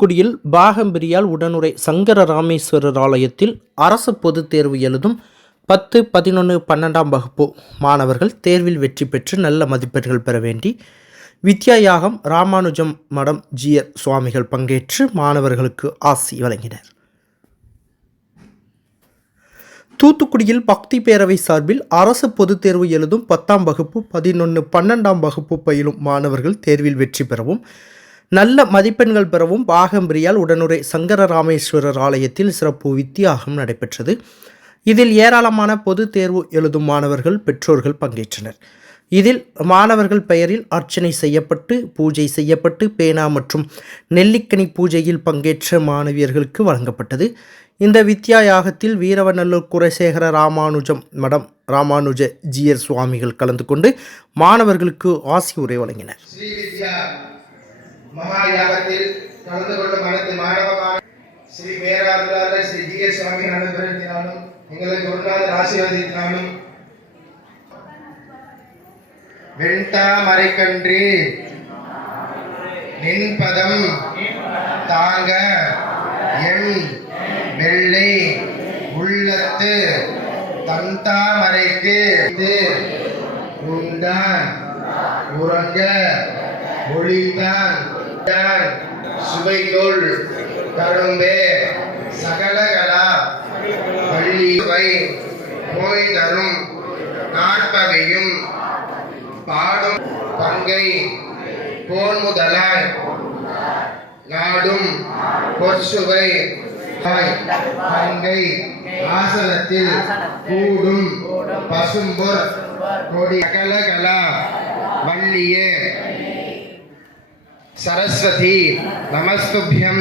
தூத்துக்குடியில் பாகம்பிரியால் உடனுறை சங்கர ராமேஸ்வரர் ஆலயத்தில் அரசு பொதுத் தேர்வு எழுதும் 10, 11, 12ஆம் வகுப்பு மாணவர்கள் தேர்வில் வெற்றி பெற்று நல்ல மதிப்பெண்கள் பெற வேண்டி வித்யாயாகம் ராமானுஜம் மடம் ஜியர் சுவாமிகள் பங்கேற்று மாணவர்களுக்கு ஆசி வழங்கினர். தூத்துக்குடியில் பக்தி பேரவை சார்பில் அரசு பொதுத் தேர்வு எழுதும் 10ஆம் வகுப்பு, 11, 12ஆம் வகுப்பு பயிலும் மாணவர்கள் தேர்வில் வெற்றி பெறவும் நல்ல மதிப்பெண்கள் பெறவும் பாகம்பிரியால் உடனுறை சங்கர ராமேஸ்வரர் ஆலயத்தில் சிறப்பு வித்தியாகம் நடைபெற்றது. இதில் ஏராளமான பொது தேர்வு எழுதும் மாணவர்கள் பெற்றோர்கள் பங்கேற்றனர். இதில் மாணவர்கள் பெயரில் அர்ச்சனை செய்யப்பட்டு பூஜை செய்யப்பட்டு பேனா மற்றும் நெல்லிக்கனி பூஜையில் பங்கேற்ற மாணவியர்களுக்கு வழங்கப்பட்டது. இந்த வித்யாயாகத்தில் வீரவநல்லூர் குலசேகர ராமானுஜம் மடம் ராமானுஜ ஜியர் சுவாமிகள் கலந்து கொண்டு மாணவர்களுக்கு ஆசி உரை வழங்கினர். மகாயாகத்தில் கலந்து கொள்ளும் அனைத்து மாணவ ஸ்ரீ பேராளர் ஸ்ரீ ஜிஎஸ் சுவாமி அனுகிரகத்தினாலும் எங்களுக்கு குருநாதர் ஆசீர்வாதத்தினாலும் வெண்தாமரைக்கன்றி நின்பதம் தாங்க என் வெள்ளை உள்ளத்து தந்தாமரைக்கு உண்டான் உறங்க ஒளிதான் சுவைகொள் கரும்பே சகலகலா பள்ளிவை நோய் தரும் நாட்பகையும் பாடும் பங்கை போன் முதலாய் நாடும் பொற்சுவை பங்கை ஆசனத்தில் கூடும் பசும்பொற் கொடி சகலகலா வள்ளியே सरस्वती नमस्तुभ्यं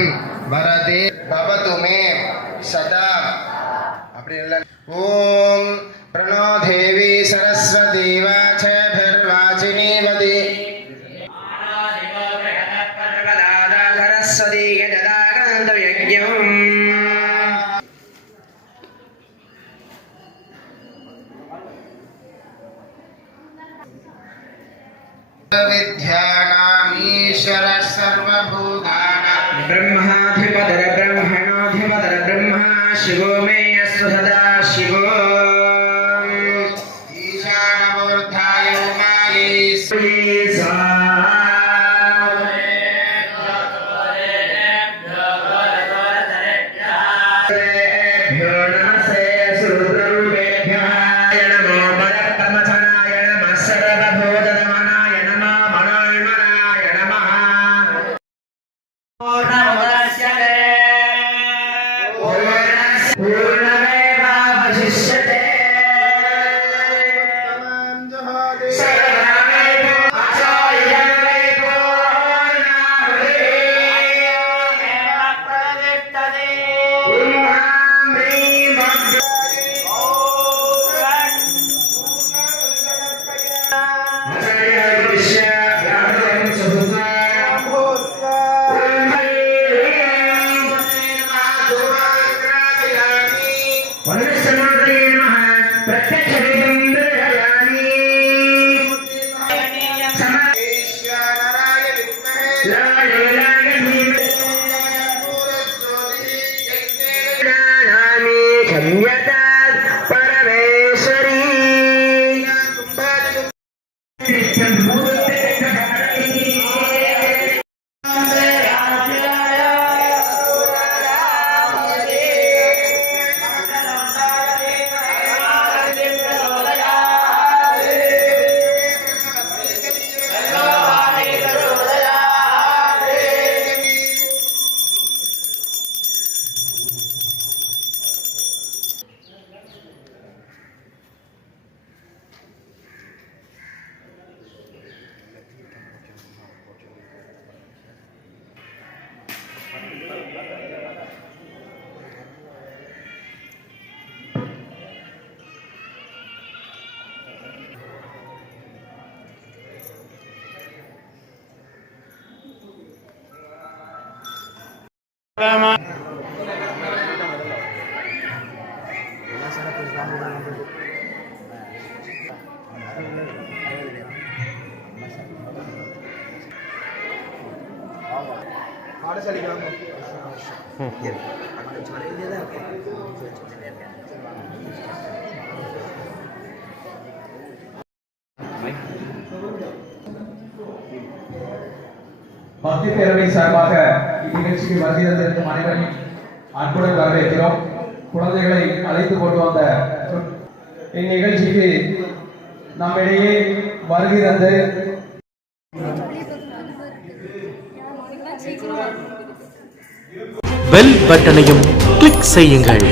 वरदे भवतु मे सदा ओम प्रणो देवी सरस्वती वाचभिर्वाचिनी वदे सरस्वती गदानंद यज्ञम् विद्यानामीश्वर सर्वभूतानां ब्रह्माधिपतर ब्रह्मणोऽधिपतर ब्रह्मा शिवो मे अस्तु सदा शिवो ईशानमूर्धाय उमायै பாடசாலைக்கு பக்தி பேரவை சார்பாக இந்நிகழ்ச்சிக்கு வருகை தந்திருக்கும் அனைவரையும் அன்புடன் வரவேற்கிறோம். குழந்தைகளை அழைத்து கொண்டு வந்த இந்நிகழ்ச்சிக்கு நம்மிடையே வருகை தந்து பெல் பட்டனையும் கிளிக் செய்யுங்கள்.